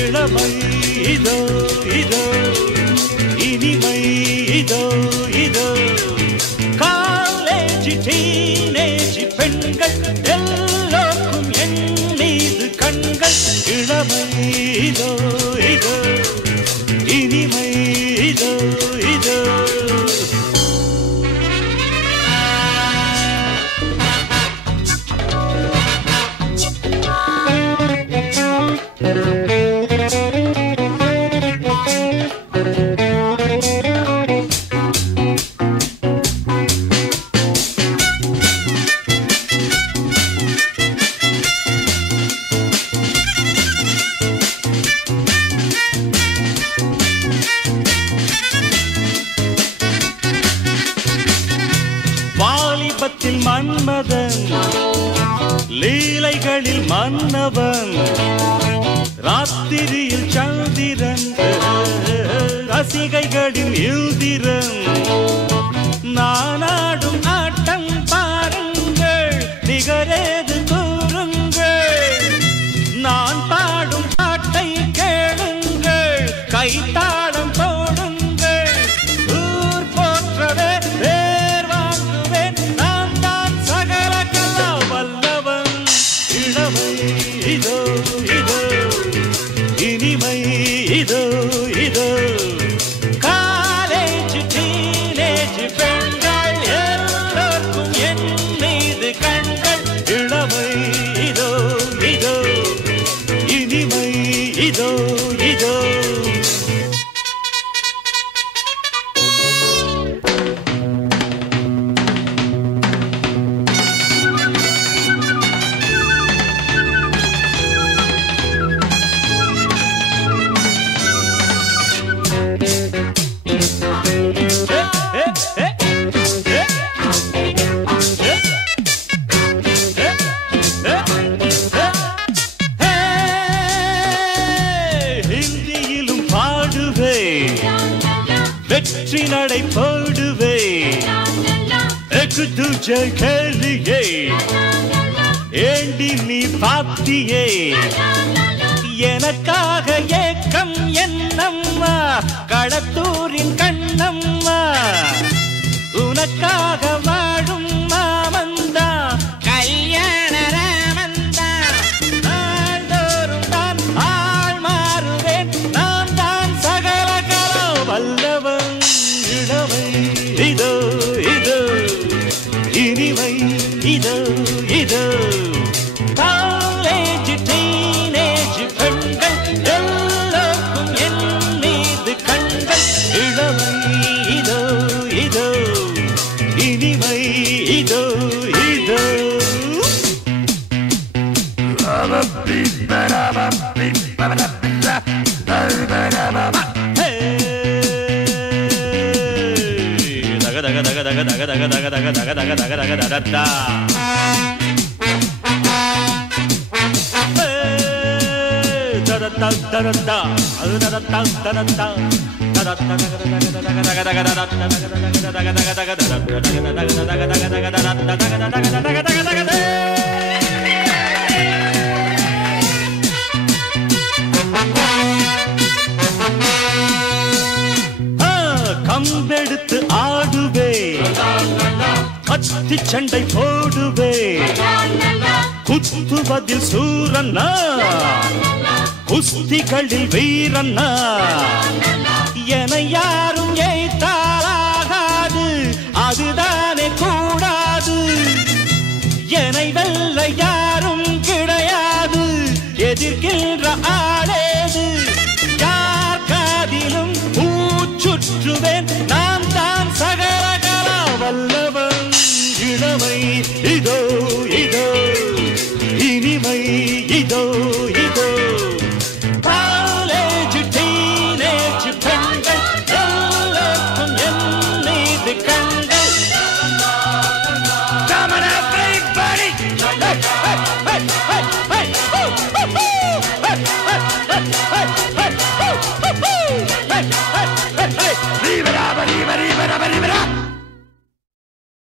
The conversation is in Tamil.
இளமை இதோ இதோ இனிமை இதோ இதோ காலேஜ் டீனேஜ் பெண்கள் எல்லோருக்கும் என் மீது கண்கள் இளமை இதோ இதோ இனிமை இதோ இதோ வாலிபத்தில் மன்மதன் லீலைகளில் மன்னவன் ராத்திரியில் சந்திரன் ரசிகைகளின் இந்திரன் நானாடும் ஆட்டம் பாருங்கள் நிகரேது கூறுங்கள் நான் பாடும் பாட்டை கேளுங்கள் கைத்தாளம் போடுங்கள் ஊர் போற்றவே பேர் வாங்குவேன் நான் தான் சகல கலா வல்லவன் இளமை இதோ இதோ இனிமை இதோ இதோ காலேஜ் டீனேஜ் பெண்கள் எல்லோருக்கும் என் மீது கண்கள் இளமை இதோ இதோ இனிமை இதோ இதோ ஹிந்தியிலும் பாடுவேன் வெற்றி நடை போடுவேன் எக்கு துஜை கேளியே ஏண்டி நீ பாத்தியே எனக்காக ஏக்கம் என்னம்மா களத்தூரின் கண்ணம்மா உனக்காக வாழும் மாமந்தா கல்யாண ராமந்தா நாள்தோறும் தான் ஆள் மாறுவேன் நான் தான் சகல கலா வல்லவன் இளமை இதோ இதோ இனிமை இதோ இதோ காலேஜ் டீனேஜ் பெண்கள் எல்லோருக்கும் என் மீது கண்கள் இளமை இதோ இதோ இனிமை இதோ இதோ தக தக தக தக தக தக தக தக தக தக தக தக தக தக கம்பெடுத்து ஆடுவே கத்தி சண்டை போடுவே குத்துவதில் சூரன்னா குஸ்திகளில் வீரன்னா என யாரும் ஏய்த்தாலாகாது அதுதானே கூடாது என்னை வெல்ல யாரும் கிடையாது எதிர்க்கின்ற ஆளேது யார் காதிலும் பூச்சுற்றுவேன் நான் தான் சகல கலா வல்லவன் இளமை இதோ இதோ இனிமை இதோ இதோ காலேஜ் டீனேஜ் பெண்கள் எல்லோருக்கும் என் மீது கண்கள் Come on everybody!